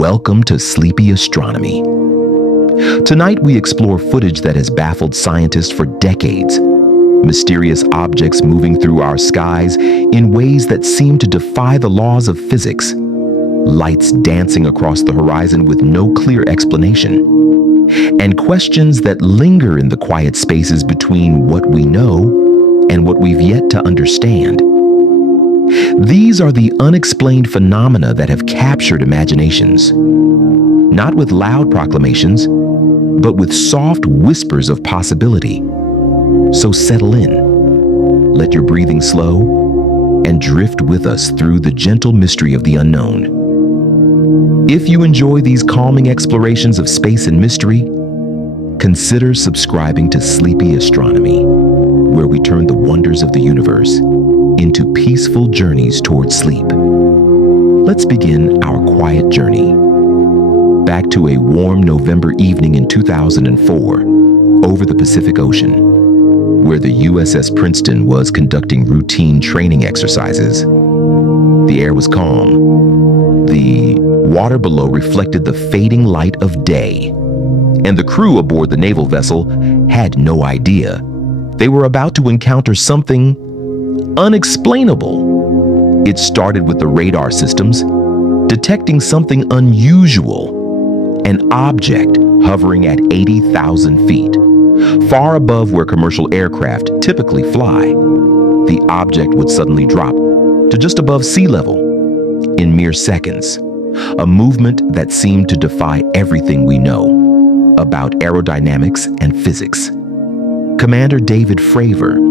Welcome to Sleepy Astronomy. Tonight we explore footage that has baffled scientists for decades. Mysterious objects moving through our skies in ways that seem to defy the laws of physics. Lights dancing across the horizon with no clear explanation. And questions that linger in the quiet spaces between what we know and what we've yet to understand. These are the unexplained phenomena that have captured imaginations. Not with loud proclamations, but with soft whispers of possibility. So settle in, let your breathing slow, and drift with us through the gentle mystery of the unknown. If you enjoy these calming explorations of space and mystery, consider subscribing to Sleepy Astronomy, where we turn the wonders of the universe into peaceful journeys toward sleep. Let's begin our quiet journey. Back to a warm November evening in 2004, over the Pacific Ocean, where the USS Princeton was conducting routine training exercises. The air was calm. The water below reflected the fading light of day, and the crew aboard the naval vessel had no idea they were about to encounter something unexplainable. It started with the radar systems detecting something unusual, an object hovering at 80,000 feet, far above where commercial aircraft typically fly. The object would suddenly drop to just above sea level in mere seconds, a movement that seemed to defy everything we know about aerodynamics and physics. Commander David Fravor,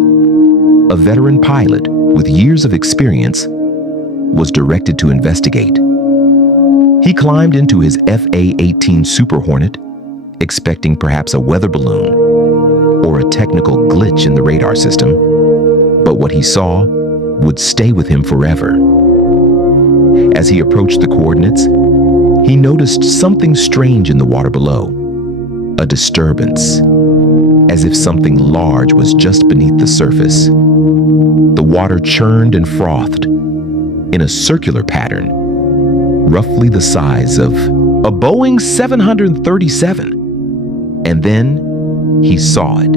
a veteran pilot with years of experience, was directed to investigate. He climbed into his FA-18 Super Hornet, expecting perhaps a weather balloon or a technical glitch in the radar system, but what he saw would stay with him forever. As he approached the coordinates, he noticed something strange in the water below, a disturbance, as if something large was just beneath the surface. The water churned and frothed in a circular pattern, roughly the size of a Boeing 737. And then he saw it.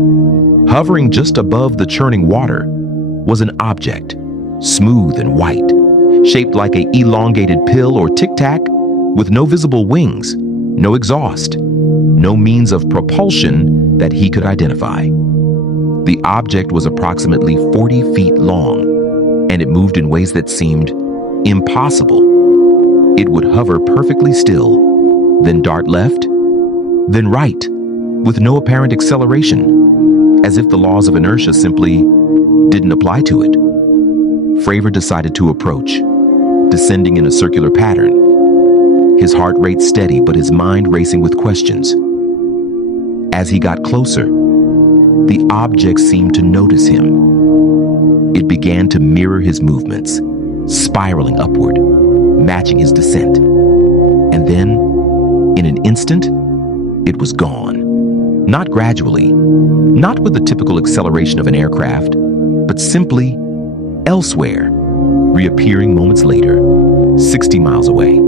Hovering just above the churning water was an object, smooth and white, shaped like an elongated pill or tic-tac, with no visible wings, no exhaust, no means of propulsion that he could identify. The object was approximately 40 feet long, and it moved in ways that seemed impossible. It would hover perfectly still, then dart left, then right, with no apparent acceleration, as if the laws of inertia simply didn't apply to it. Fravor decided to approach, descending in a circular pattern, his heart rate steady but his mind racing with questions. As he got closer, the object seemed to notice him. It began to mirror his movements, spiraling upward, matching his descent. And then, in an instant, it was gone. Not gradually, not with the typical acceleration of an aircraft, but simply elsewhere, reappearing moments later, 60 miles away,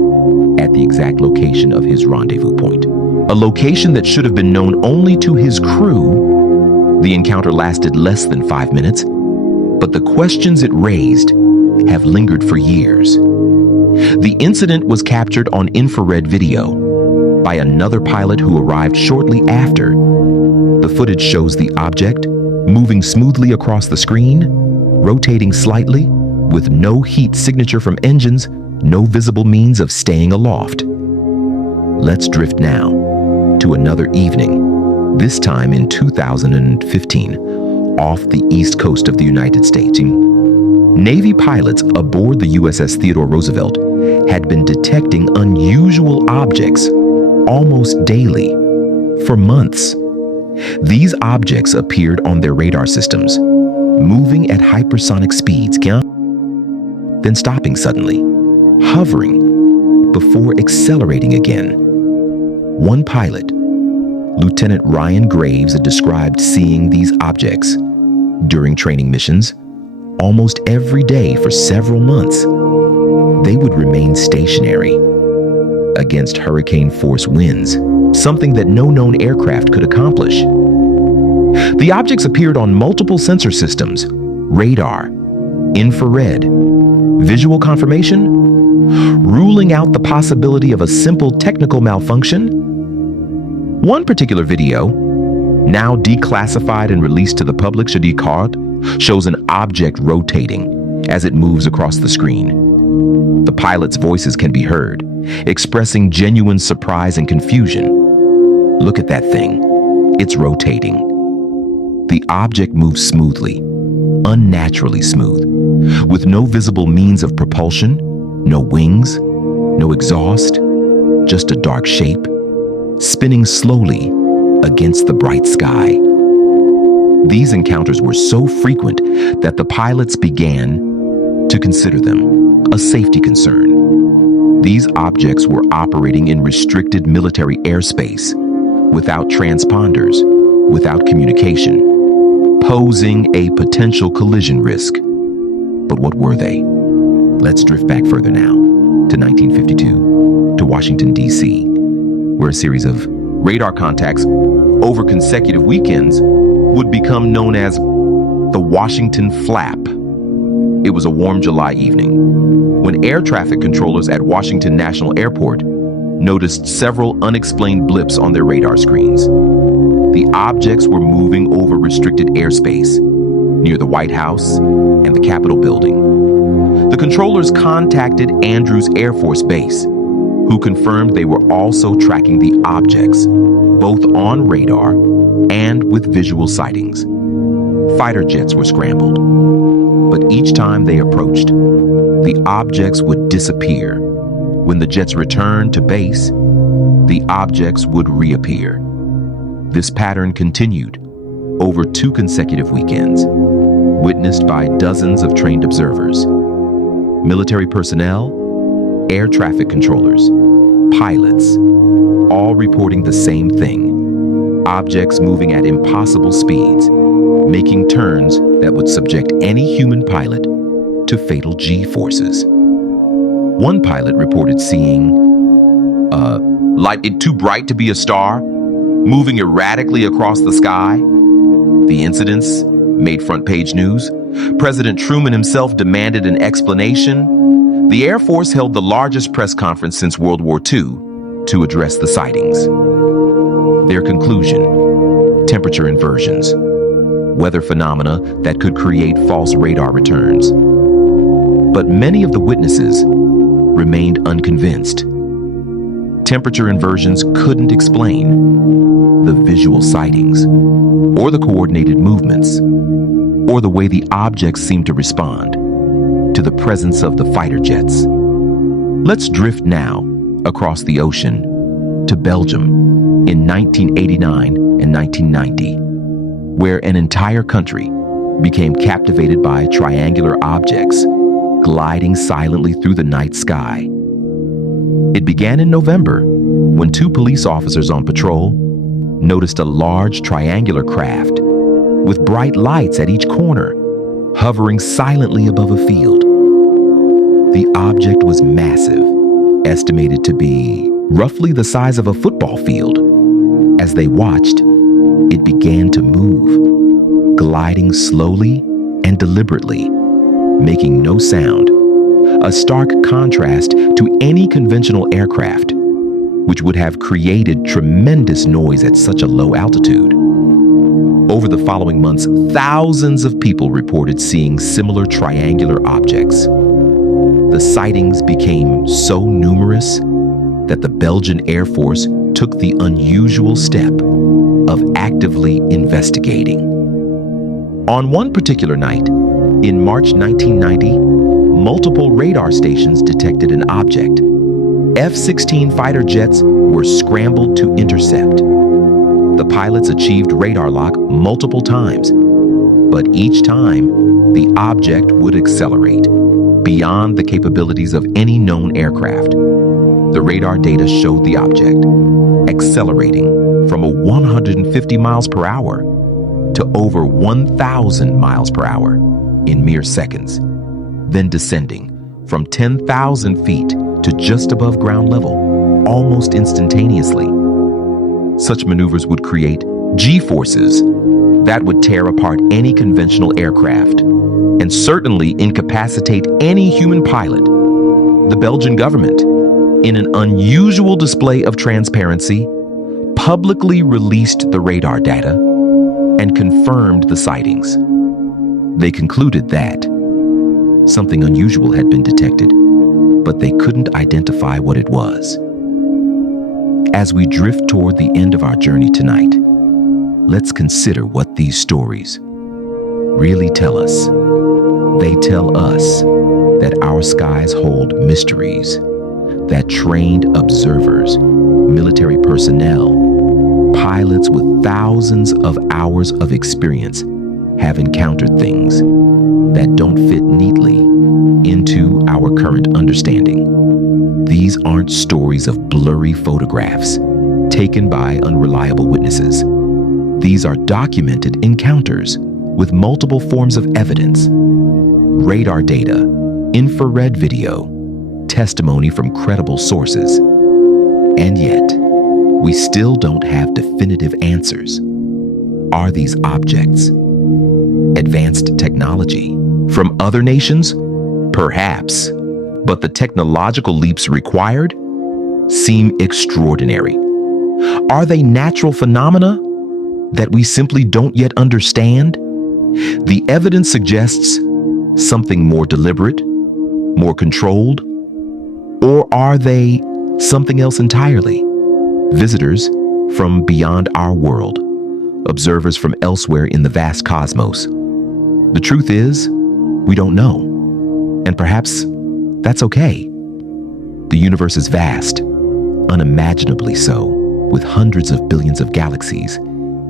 at the exact location of his rendezvous point. A location that should have been known only to his crew. The encounter lasted less than 5 minutes, but the questions it raised have lingered for years. The incident was captured on infrared video by another pilot who arrived shortly after. The footage shows the object moving smoothly across the screen, rotating slightly, with no heat signature from engines, no visible means of staying aloft. Let's drift now to another evening, this time in 2015, off the east coast of the United States. Navy pilots aboard the USS Theodore Roosevelt had been detecting unusual objects almost daily for months. These objects appeared on their radar systems, moving at hypersonic speeds, then stopping suddenly, hovering before accelerating again. One pilot, Lieutenant Ryan Graves, described seeing these objects during training missions almost every day for several months. They would remain stationary, against hurricane-force winds, something that no known aircraft could accomplish. The objects appeared on multiple sensor systems: radar, infrared, visual confirmation, ruling out the possibility of a simple technical malfunction. One particular video, now declassified and released to the public, shows an object rotating as it moves across the screen. The pilot's voices can be heard, expressing genuine surprise and confusion. Look at that thing. It's rotating. The object moves smoothly, unnaturally smooth, with no visible means of propulsion, no wings, no exhaust, just a dark shape, spinning slowly against the bright sky. These encounters were so frequent that the pilots began to consider them a safety concern. These objects were operating in restricted military airspace, without transponders, without communication, posing a potential collision risk. But what were they? Let's drift back further now, to 1952, to Washington, D.C., where a series of radar contacts over consecutive weekends would become known as the Washington Flap. It was a warm July evening when air traffic controllers at Washington National Airport noticed several unexplained blips on their radar screens. The objects were moving over restricted airspace near the White House and the Capitol building. The controllers contacted Andrews Air Force Base, who confirmed they were also tracking the objects, both on radar and with visual sightings. Fighter jets were scrambled, but each time they approached, the objects would disappear. When the jets returned to base, the objects would reappear. This pattern continued over 2 consecutive weekends, witnessed by dozens of trained observers, military personnel, air traffic controllers, pilots, all reporting the same thing: objects moving at impossible speeds, making turns that would subject any human pilot to fatal G-forces. One pilot reported seeing light too bright to be a star, moving erratically across the sky. The incidents made front-page news. President Truman himself demanded an explanation. The Air Force held the largest press conference since World War II to address the sightings. Their conclusion: temperature inversions, weather phenomena that could create false radar returns. But many of the witnesses remained unconvinced. Temperature inversions couldn't explain the visual sightings, or the coordinated movements, or the way the objects seemed to respond to the presence of the fighter jets. Let's drift now across the ocean to Belgium in 1989 and 1990, where an entire country became captivated by triangular objects gliding silently through the night sky. It began in November when 2 police officers on patrol noticed a large triangular craft with bright lights at each corner, hovering silently above a field. The object was massive, estimated to be roughly the size of a football field. As they watched, it began to move, gliding slowly and deliberately, making no sound, a stark contrast to any conventional aircraft, which would have created tremendous noise at such a low altitude. Over the following months, thousands of people reported seeing similar triangular objects. The sightings became so numerous that the Belgian Air Force took the unusual step of actively investigating. On one particular night, in March 1990, multiple radar stations detected an object. F-16 fighter jets were scrambled to intercept. The pilots achieved radar lock multiple times, but each time, the object would accelerate beyond the capabilities of any known aircraft. The radar data showed the object accelerating from 150 miles per hour to over 1,000 miles per hour in mere seconds, then descending from 10,000 feet to just above ground level. almost instantaneously. Such maneuvers would create G-forces that would tear apart any conventional aircraft and certainly incapacitate any human pilot. The Belgian government, in an unusual display of transparency, publicly released the radar data and confirmed the sightings. They concluded that something unusual had been detected, but they couldn't identify what it was. As we drift toward the end of our journey tonight, let's consider what these stories really tell us. They tell us that our skies hold mysteries, that trained observers, military personnel, pilots with thousands of hours of experience have encountered things that don't fit neatly into our current understanding. These aren't stories of blurry photographs taken by unreliable witnesses. These are documented encounters with multiple forms of evidence: radar data, infrared video, testimony from credible sources. And yet, we still don't have definitive answers. Are these objects advanced technology from other nations? Perhaps, but the technological leaps required seem extraordinary. Are they natural phenomena that we simply don't yet understand? The evidence suggests something more deliberate, more controlled, or are they something else entirely? Visitors from beyond our world, observers from elsewhere in the vast cosmos. The truth is, we don't know, and perhaps that's okay. The universe is vast, unimaginably so, with hundreds of billions of galaxies,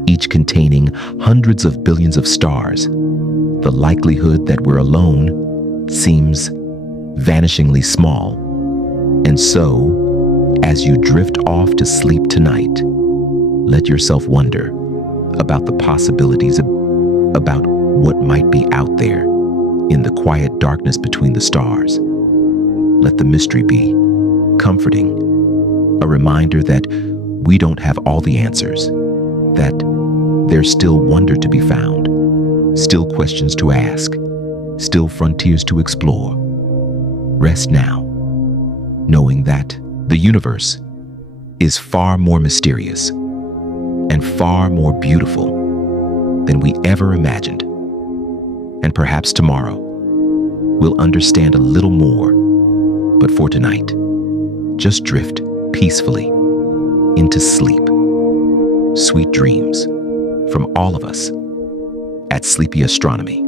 each containing hundreds of billions of stars. The likelihood that we're alone seems vanishingly small. And so, as you drift off to sleep tonight, let yourself wonder about the possibilities, about what might be out there in the quiet darkness between the stars. Let the mystery be comforting, a reminder that we don't have all the answers, that there's still wonder to be found, still questions to ask, still frontiers to explore. Rest now, knowing that the universe is far more mysterious and far more beautiful than we ever imagined. And perhaps tomorrow we'll understand a little more. But for tonight, just drift peacefully into sleep. Sweet dreams from all of us at Sleepy Astronomy.